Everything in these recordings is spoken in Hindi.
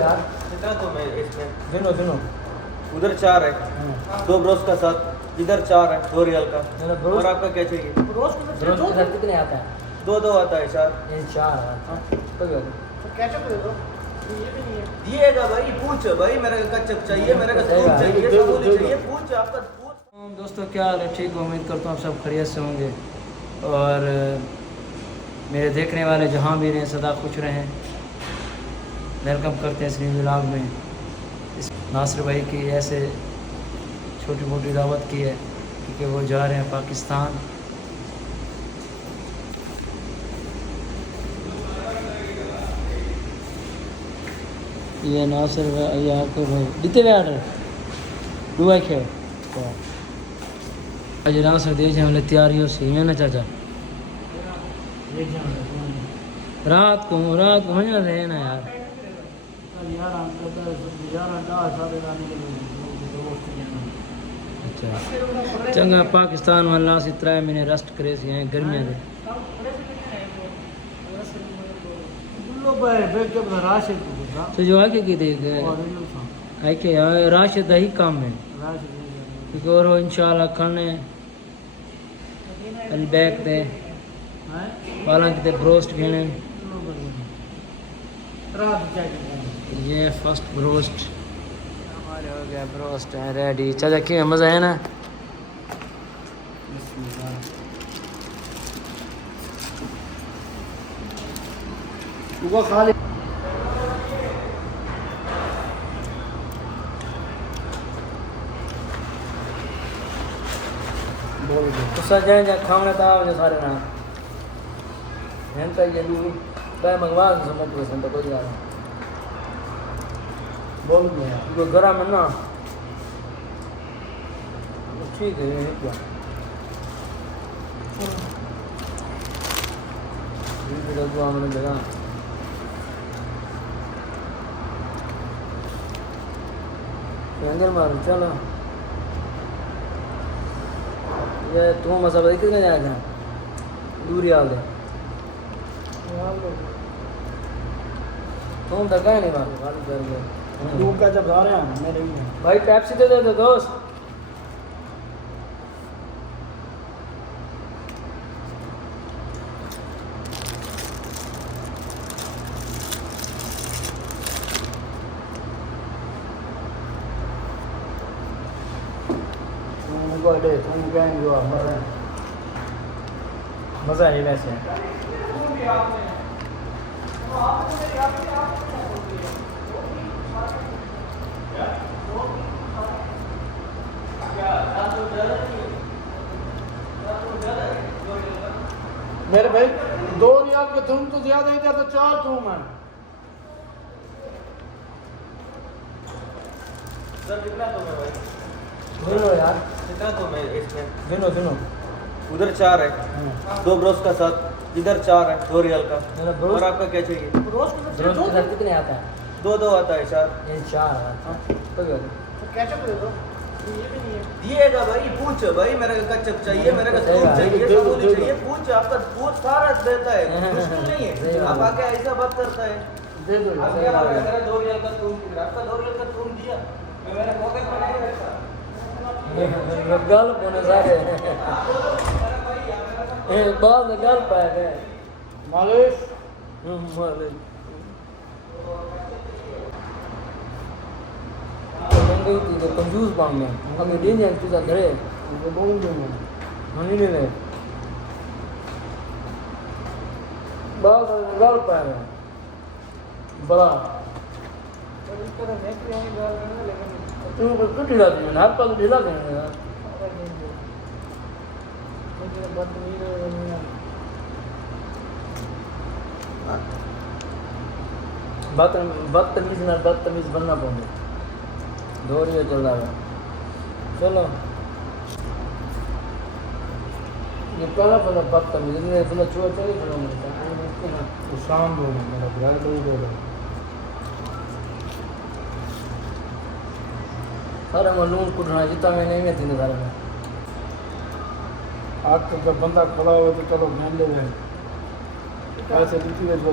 यार। कितना तो मैं इसमें गिनो गिनो। उधर 4 है, 2 ब्रोस का साथ, इधर 4 है 2 रियल का। ब्रोस और आपका क्या चाहिए? ब्रोस के साथ कितने आता है? 2 आता है 4। ये 4 कोई बात नहीं। तो केचप दे दो, ये भी नहीं है। दिएगा भाई, पूछ भाई, मेरे को कचप चाहिए, मेरे को दूध चाहिए, सबूत चाहिए, पूछ आपका पूछ। दोस्तों क्या हाल है? ठीक, उम्मीद करता हूँ आप सब खैरियत से होंगे और मेरे देखने वाले जहाँ भी रहें सदा खुश रहें। वेलकम करते हैं इस न्यू व्लॉग में। इस नासिर भाई की ऐसे छोटी मोटी दावत की है क्योंकि वो जा रहे हैं पाकिस्तान। ये नासिर भाई आपको दिते हुए आर्डर दुआ खेल आज नासिर दे जाए तैयारियों से है ना चाचा। रात को हो जाते है ना यार। अच्छा चंगा पाकिस्तान वाला से 3 महीने रेस्ट करे सी हैं गर्मियां दे। तो जो आके की देख आके राशिद ही काम है क्योंकि और इंशाल्लाह खाने अलबैक दे हालांकि ते ब्रोस्ट घेने ये फर्स्ट ब्रोस्ट हमारे हो गया। ब्रोस्ट है रेडी। चाचा क्या मज़ा है ना? वो खा ले। तो सजाए जा खाने था मुझे सारे ना हैं ये भी मैं मंगवा समझ पसंद कोई यार बोल गया तो गरम है ना ठीक है ये क्या ये तो दुआ मैंने लगा अंदर मार चलो। ये तू मजा बता कितने जाएगा दूर याद है तुम धक्का ही नहीं मारो गाली कर गए दूध का जब जा रहे हैं मेरे भी भाई पेप्सी दे दे दोस्त। मज़ा है वैसे। मेरे भाई 2 रियाल के थूम तो ज्यादा ही था तो 4 थूम है। सर कितना तो मैं भाई? गिनो यार। कितना तो मैं इसमें गिनो गिनो। उधर 4 है, 2 ब्रोस का साथ, इधर 4 है 2 रियल का। और आपका क्या चाहिए? ब्रोस ब्रोस के साथ कितने आता है? 2 आता है 4। ये 4 कोई बात नहीं। तो केचप दे दो, ये भी नहीं है। दिएगा भाई, पूछ भाई, मेरे को कचप चाहिए, मेरे को दूध चाहिए, सबूत चाहिए, पूछ आपका दूध सारा देता है, मुश्किल नहीं है। आप आके ऐसा बात करता है। दे दो आप क्या बोल रहे हैं? मेरा 2 रियल का थूम, आपका 2 रियल का थूम दिया, मैं मेरे पॉकेट में नहीं रखता। गल बोने सारे बाद गल पाए गए मालिश मालिक महंगी थी तो कंजूस बन गए हम ये नहीं चीज़ धरे वो बोल दूंगा हम नहीं ले बाद गल पाए गए बड़ा तुम कुछ ढीला देना हाथ पास ढीला देना यार। बदतमीज बनना पड़ेगा। दौड़िए चल रहा है चलो ये पहला बदतमीज इतना छुआ चले शाम दो मेरा घर दो सारे में लून कुटना जितना मैं नहीं थी सारे में आज तो जब बंदा खड़ा हो तो चलो ध्यान ले गए ऐसे नीति वे जो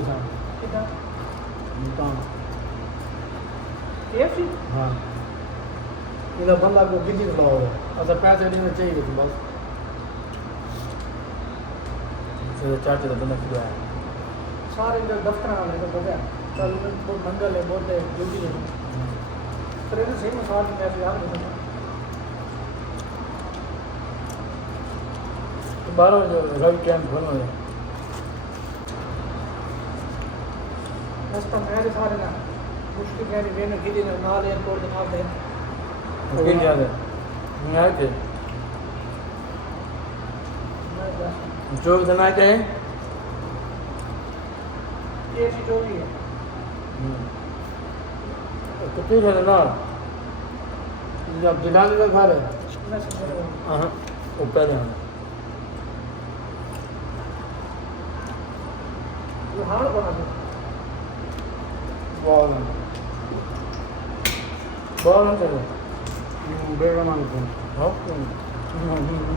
KFC? हाँ इधर बंदा को गिद्दी खिलाओ अच्छा पैसे देने चाहिए तो बस फिर चाचा तो बंदा खिलाया सारे इधर दफ्तर वाले को पता है कल बहुत मंगल है बहुत है ड्यूटी है पर इधर सही मसाल में ऐसे याद नहीं करना 12 जो रवि कैंप बनो है रास्ता मेरे सारे ना मुश्किल कहने वेन गिद्दी ने नाल एयरपोर्ट के नाल है किन याद है मैं आके जो दिन आके हैं KFC जो भी है तो ठीक है ना जब दिलाने का घर है हाँ ऊपर है ये हाल बना दो बहुत चलो बेड़ा मान को हाँ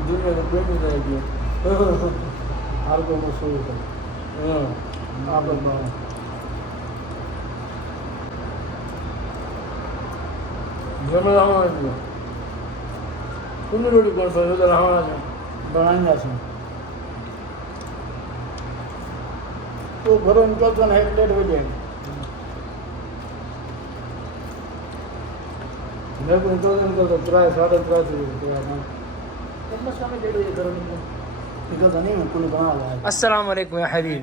दुनिया तो बेटी जाएगी हाल को मसूल को आप बताओ जमे हमारा कुछ रोटी कौन सा उधर हमारा बनाएंगे ऐसे तो घरों निकल तो नहीं लेट हो जाएंगे मेरे को निकल तो 3 साढ़े 3 से इतना समय लेट हो जाए घरों निकल तो नहीं कुल बना रहा है अस्सलाम वालेकुम या हबीब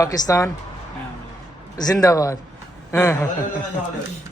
पाकिस्तान जिंदाबाद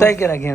तय करा गया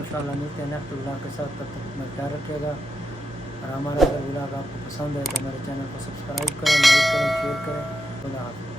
इंशाल्लाह मिलते हैं नेक्स्ट व्लॉग के साथ तब तक अपना ख्याल रखिएगा और हमारा अगर व्लॉग आपको पसंद है तो हमारे चैनल को सब्सक्राइब करें लाइक करें शेयर करें खुदा हाफ़िज़।